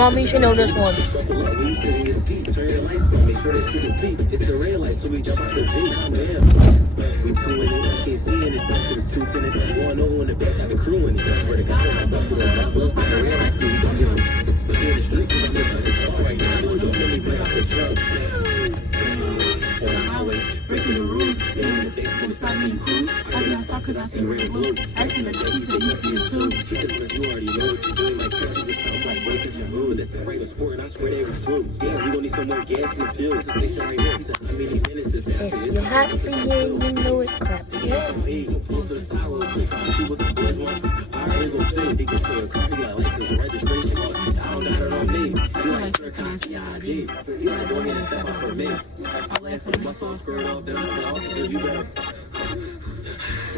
Mom, you should know this one. It's the red light, so we jump out the V. We two in it, I can't see in it, cause it's two in it. One know in the back, got the crew in it. I swear to God, when I buckle up, my boys start to realize, we don't give them. In the street, cause I'm missing this all right now. Boy, don't let me bring out the truck. On the highway, breaking the rules. And when the date's gonna stop me, you cruise. I did not stop cause I see red and blue. Asking the baby, said he see it too. He says, "Miss, you already know what you're doing. Like, catch you just something like, boy, catch your hood. That regular sport, and I swear they reflew. Yeah, we gon' need some more gas in the fuel. It's a station right here. He said, how many minutes is it? If you're happy, you know it, clap your hands. Pull to the side real quick, try to see what the boys want. I already gon' say, he gets to the car, he like license and registration. I don't got it on me. You like, sir, can I see your ID? You like, go ahead and step up for me. I laughed when the muscle on skirt off, then I said, officer, you better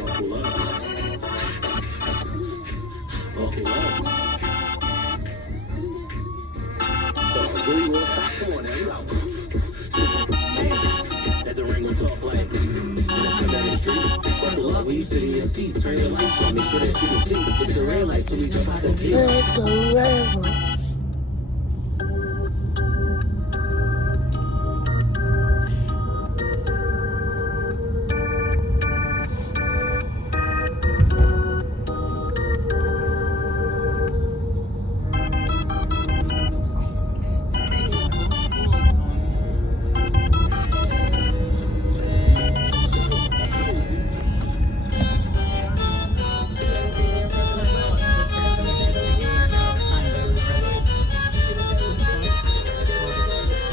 buckle up. Buckle up. So, really gonna stop? Come on now, you out. That the ring gon' talk like when I come down the street. Buckle up when you sit in your seat. Turn your lights on, make sure that you can see. It's the red light, so we jump out the V. Let's go wherever.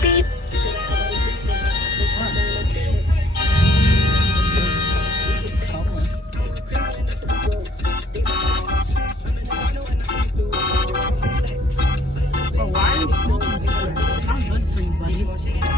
Beep. Oh, why are you smoking? I'm good for you, buddy.